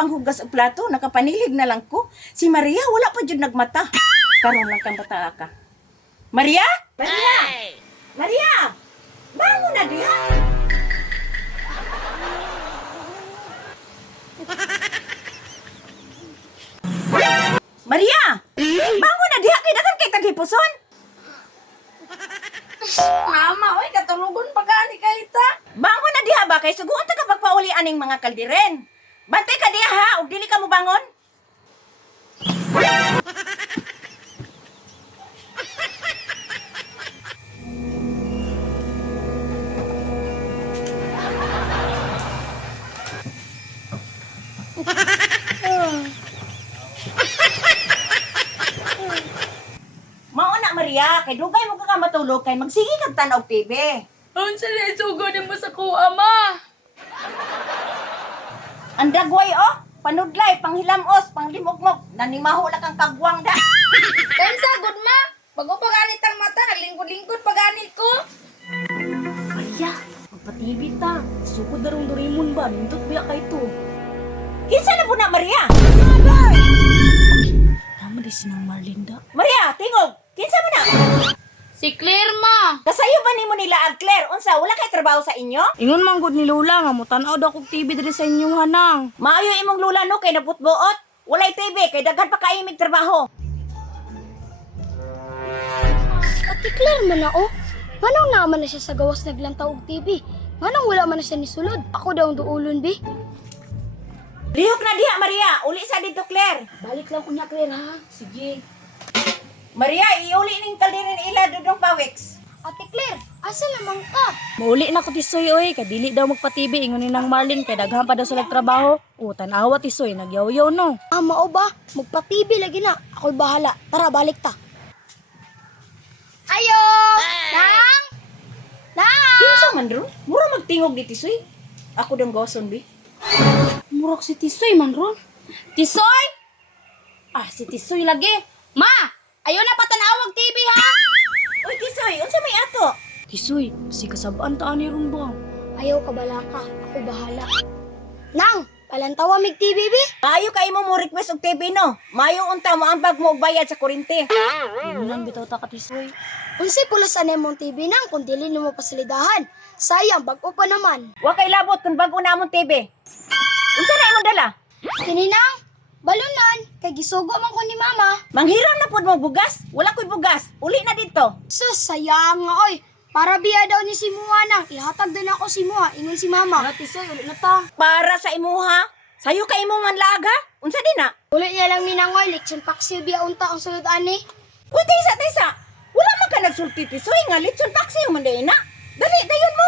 panghugas og plato, nakapanilig na lang ko. Si Maria wala pa jud nagmata. Karon lang kang bata ka. Maria? Maria! Maria! Bangon na diha. Maria! Bangon na diha kay dagan kay taghipuson. Mama, oy, katulugon pa gani kahita. Bangon na diha ba kay suguon ta ka pagpauli aning mga kaldiren. Bantay ka diha ha, ug dili ka mo bangon. Mao na Maria, kay dugay mo ka matulog kay magsige kag tan-og TV. Unsa na sugod mo sa kuha, ma? Ang dagway oh, panudlay, panghilamos, panglimugmog, nanimaho lang kang kagwang da. Tensa, good ma. Bago pa ganit ang mata, naglingkod-lingkod pa ganit ko. Maria, magpatibit ta. Sukod darong Doraemon ba? Nindot biya kay to. Kinsa na po na Maria? Tama di sinang Marlinda. Maria, tingog, kinsa man na? Si Claire, ma. Kasayo ba nimo nila ag Claire? Unsa, wala kay trabaho sa inyo? Ingon man gud ni Lola nga mo tan-aw daw kog TV diri sa inyong hanang. Maayo imong lula no kay naputbuot. Walay TV kay daghan pa kaimig trabaho. Ate Claire man na oh. Manong naman na siya sa gawas naglantaw og TV. Manong wala man na siya nisulod. Ako daw ang duulon bi. Lihok na diha Maria, uli sa dito Claire. Balik lang kunya Claire ha. Sige. Maria, iuli ning kaldirin ila dudong pawiks. Ate Claire, asa lamang ka? Mauli na ko tisoy oy, kay dili daw magpa-TV ingon ni nang Marlin kay daghan pa daw sa nagtrabaho. O tan-awa tisoy nagyaw-yaw no. Mao ba? Magpa-TV lagi na. Ako'y bahala. Tara, balik ta. Ayo! Nang! Nang! Kinsa man ron? Mura magtingog di tisoy. Ako dong gawson bi. Murok si Tisoy man ron. Tisoy! Ah, si Tisoy lagi. Ma! Ayaw na patanawag TV ha! Uy tisoy, unsa may ato? Tisoy, si kasabaan ta ani ron ba? Ayaw ka balaka. Ako'y bahala. Nang! Palantawa mig TV bi? Maayo kay mo request og TV no. Maayo unta mo ambag mo og bayad sa kuryente. Inunan bitaw ta ka Tisoy. Unsay pulos anay mong TV nang kung dili nimo pasalidahan? Sayang, bag-o pa naman. Wa kay labot kung bago na among TV. Unsa na imong dala? Kininang, balunan, kay gisugo man ko ni mama. Manghiram na pud mo bugas. Wala ko'y bugas. Uli na dito. Sus, sayang nga oy. Para biya daw ni si Mua nang. Ihatag din ako si Mua, ingon si mama. Ara Tisoy, uli na ta. Para sa imuha. Sayo ka imo man laga. Unsa din na? Ulit niya lang minangoy, lechon paksiw biya unta ang sulod ani. Uy, taysa. Wala man ka nagsulti tisoy nga litson paksiw man day na. Dali, dayon mo.